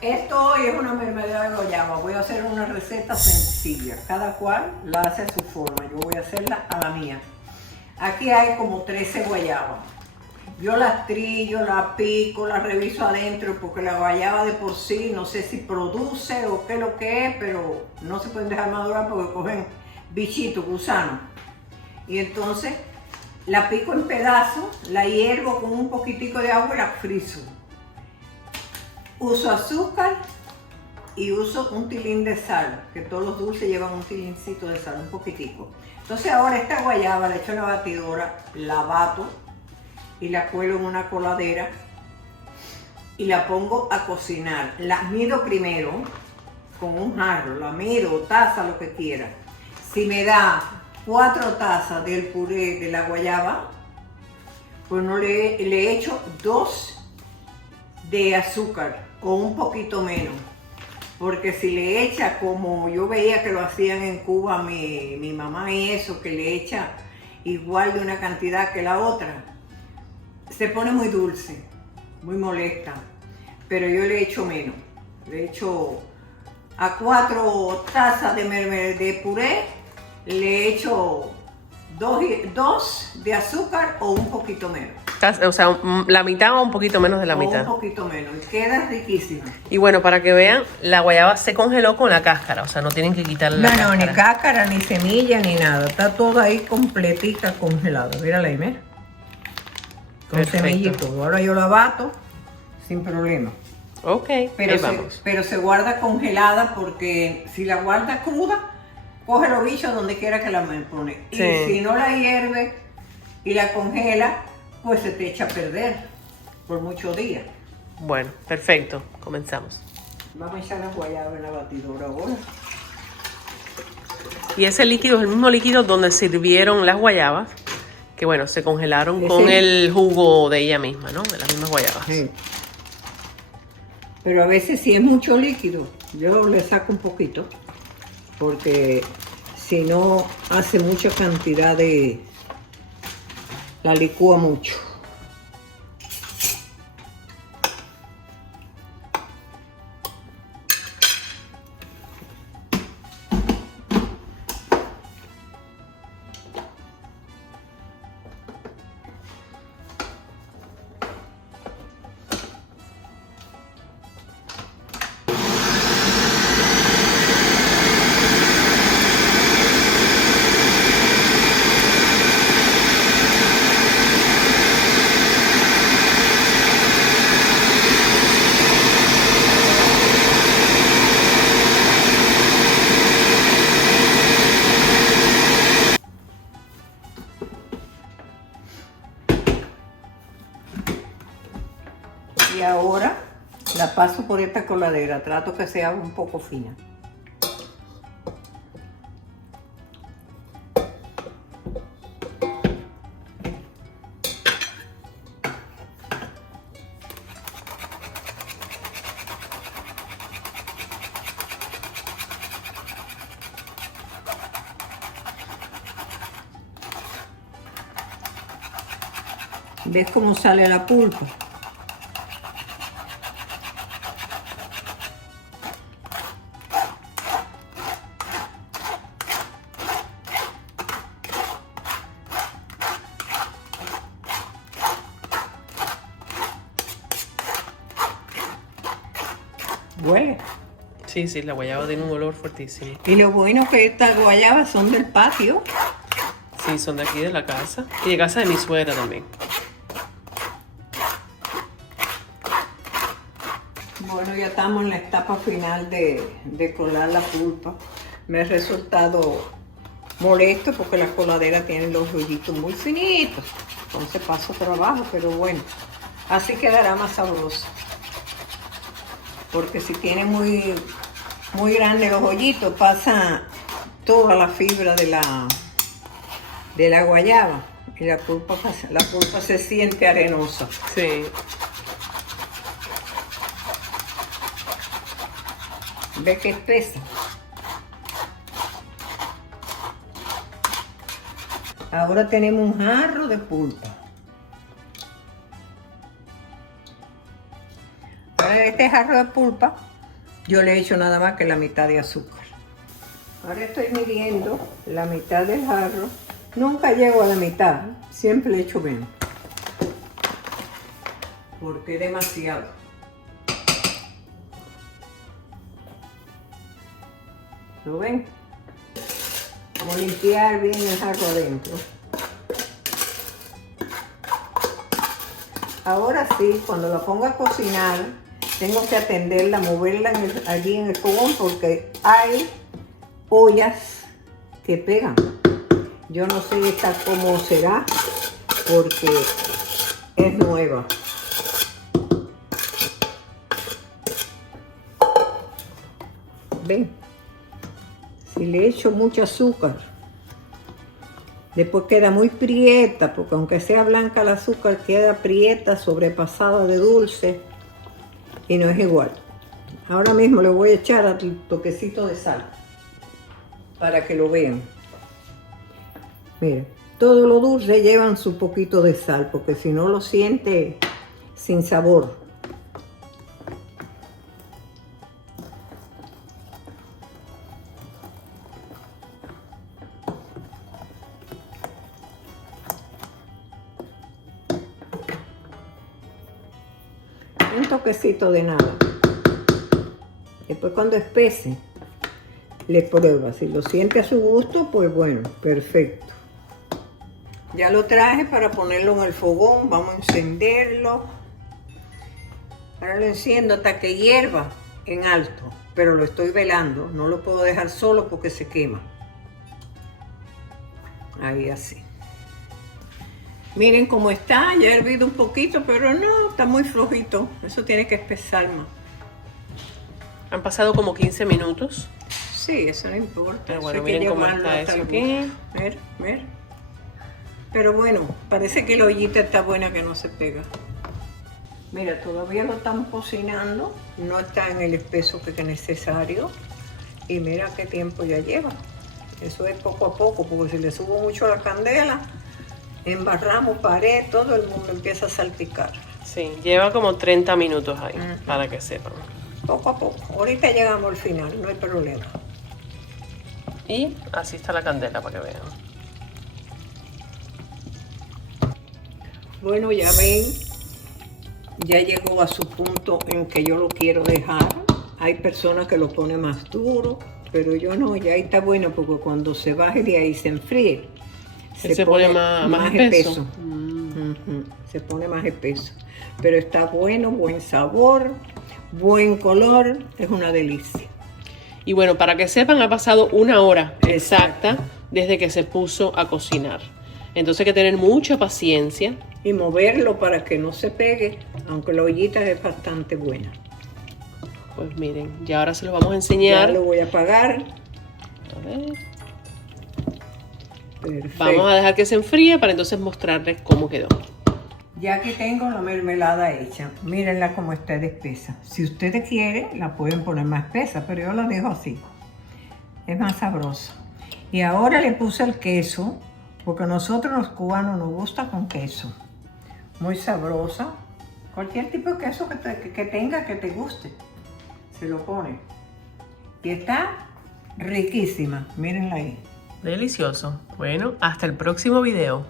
Esto hoy es una mermelada de guayaba. Voy a hacer una receta sencilla. Cada cual la hace a su forma. Yo voy a hacerla a la mía. Aquí hay como 13 guayabas. Yo las trillo, las pico, las reviso adentro porque la guayaba de por sí no sé si produce o qué es lo que es, pero no se pueden dejar madurar porque cogen bichitos, gusanos. Y entonces la pico en pedazos, la hiervo con un poquitico de agua y la frizo. Uso azúcar y uso un tilín de sal, que todos los dulces llevan un tilincito de sal, un poquitico. Entonces ahora esta guayaba la echo en la batidora, la bato y la cuelo en una coladera y la pongo a cocinar. La mido primero con un jarro, la mido, taza, lo que quiera. Si me da 4 tazas del puré de la guayaba, pues no le echo 2 de azúcar o un poquito menos, porque si le echa, como yo veía que lo hacían en Cuba mi mamá y eso, que le echa igual de una cantidad que la otra, se pone muy dulce, muy molesta, pero yo le echo menos, le echo a 4 tazas de puré, le echo 2 de azúcar o un poquito menos. O sea, la mitad o un poquito menos de la mitad. Un poquito menos, y queda riquísima. Y bueno, para que vean, la guayaba se congeló con la cáscara, o sea, no tienen que quitarle la cáscara. No, ni cáscara, ni semilla, ni nada. Está todo ahí completita congelada. Mírala ahí, mira. Con semilla y todo. Ahora yo la bato sin problema. Ok, pero se guarda congelada porque si la guarda cruda, coge los bichos donde quiera que la pone. Sí. Y si no la hierve y la congela, pues se te echa a perder por muchos días. Bueno, perfecto. Comenzamos. Vamos a echar las guayabas en la batidora ahora. Y ese líquido es el mismo líquido donde sirvieron las guayabas, que bueno, se congelaron con el jugo de ella misma, ¿no? De las mismas guayabas. Sí. Pero a veces si es mucho líquido, yo le saco un poquito, porque si no hace mucha cantidad de... la licúa mucho. Y ahora la paso por esta coladera, trato que sea un poco fina. ¿Ves cómo sale la pulpa? Huele. Sí, la guayaba tiene un olor fuertísimo. Y lo bueno es que estas guayabas son del patio. Sí, son de aquí de la casa. Y de casa de mi suegra también. Bueno, ya estamos en la etapa final de colar la pulpa. Me ha resultado molesto porque la coladera tiene los rollitos muy finitos. Entonces paso trabajo, pero bueno, así quedará más sabroso. Porque si tiene muy grandes los hoyitos, pasa toda la fibra de la guayaba y la pulpa se siente arenosa. Sí. ¿Ves que espesa? Ahora tenemos un jarro de pulpa. Ahora este jarro de pulpa yo le echo nada más que la mitad de azúcar. Ahora estoy midiendo la mitad del jarro. Nunca llego a la mitad, siempre le echo menos. Porque es demasiado. ¿Lo ven? Vamos a limpiar bien el jarro adentro. Ahora sí, cuando la ponga a cocinar, tengo que atenderla, moverla allí en el fogón porque hay ollas que pegan. Yo no sé esta cómo será porque es nueva. Ven, si le echo mucho azúcar, después queda muy prieta, porque aunque sea blanca el azúcar, queda prieta, sobrepasada de dulce y no es igual. Ahora mismo le voy a echar el toquecito de sal para que lo vean. Miren, todo lo dulce llevan su poquito de sal, porque si no lo siente sin sabor. Un toquecito de nada. Después cuando espese, le prueba. Si lo siente a su gusto, pues bueno, perfecto. Ya lo traje para ponerlo en el fogón. Vamos a encenderlo. Ahora lo enciendo hasta que hierva en alto. Pero lo estoy velando. No lo puedo dejar solo porque se quema. Ahí así. Miren cómo está. Ya ha hervido un poquito, pero no, está muy flojito. Eso tiene que espesar más. Han pasado como 15 minutos. Sí, eso no importa. Pero bueno, miren cómo está eso aquí. Ver, ver. Pero bueno, parece que la ollita está buena, que no se pega. Mira, todavía lo estamos cocinando. No está en el espeso que es necesario. Y mira qué tiempo ya lleva. Eso es poco a poco, porque si le subo mucho a la candela, embarramos pared, todo el mundo empieza a salpicar. Sí, lleva como 30 minutos ahí, para que sepan. Poco a poco. Ahorita llegamos al final, no hay problema. Y así está la candela, para que vean. Bueno, ya ven, ya llegó a su punto en que yo lo quiero dejar. Hay personas que lo ponen más duro, pero yo no, ya ahí está bueno, porque cuando se baje de ahí se enfríe. Se pone más espeso. Se pone más espeso. Pero está bueno, buen sabor, buen color, es una delicia. Y bueno, para que sepan, ha pasado 1 hora exacta desde que se puso a cocinar. Entonces hay que tener mucha paciencia. Y moverlo para que no se pegue, aunque la ollita es bastante buena. Pues miren, ya ahora se los vamos a enseñar. Ya lo voy a apagar. A ver. Perfecto. Vamos a dejar que se enfríe para entonces mostrarles cómo quedó. Ya aquí tengo la mermelada hecha. Mírenla como está de espesa. Si ustedes quieren, la pueden poner más espesa, pero yo la dejo así. Es más sabrosa. Y ahora le puse el queso, porque a nosotros los cubanos nos gusta con queso. Muy sabrosa. Cualquier tipo de queso que tenga que te guste, se lo pone. Y está riquísima. Mírenla ahí. Delicioso. Bueno, hasta el próximo video.